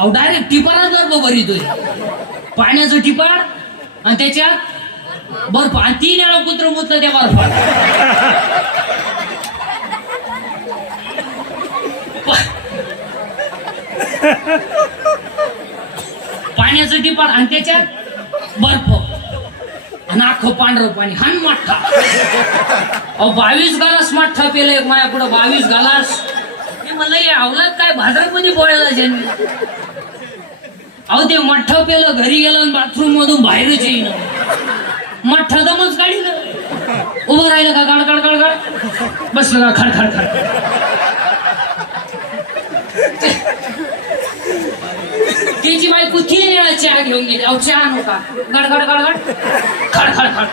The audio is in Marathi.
अहो डायरेक्ट टिपारात बर्फ भरितोय. पाण्याचं टिपार आणि त्याच्यात बर्फ आणि 3 वेळा कुत्र मुतलं त्या बर्फात. पाण्याचं टिपार आणि त्याच्यात बर्फ आणि अख्खं पांढरं पाणी हान मठ्ठा. अहो 22 गालास मठ्ठा पेलं एक माया पुढं 22 गालास. मी म्हणलं हे अवलाद काय भाद्रामध्ये बोळायला ज्यांनी. अहो ते मठ्ठा पेलं घरी गेलं बाथरूम मधून बाहेरच येईन. मठ्ठा दमच काढीलं. उभं राहिलं का गाड गाड गाड गाड बसलं का खड खड खड. त्याची बायको 3 वेळा चहा घेऊन गेली. अहो चहा नका गड गड गड गड खड खड खड.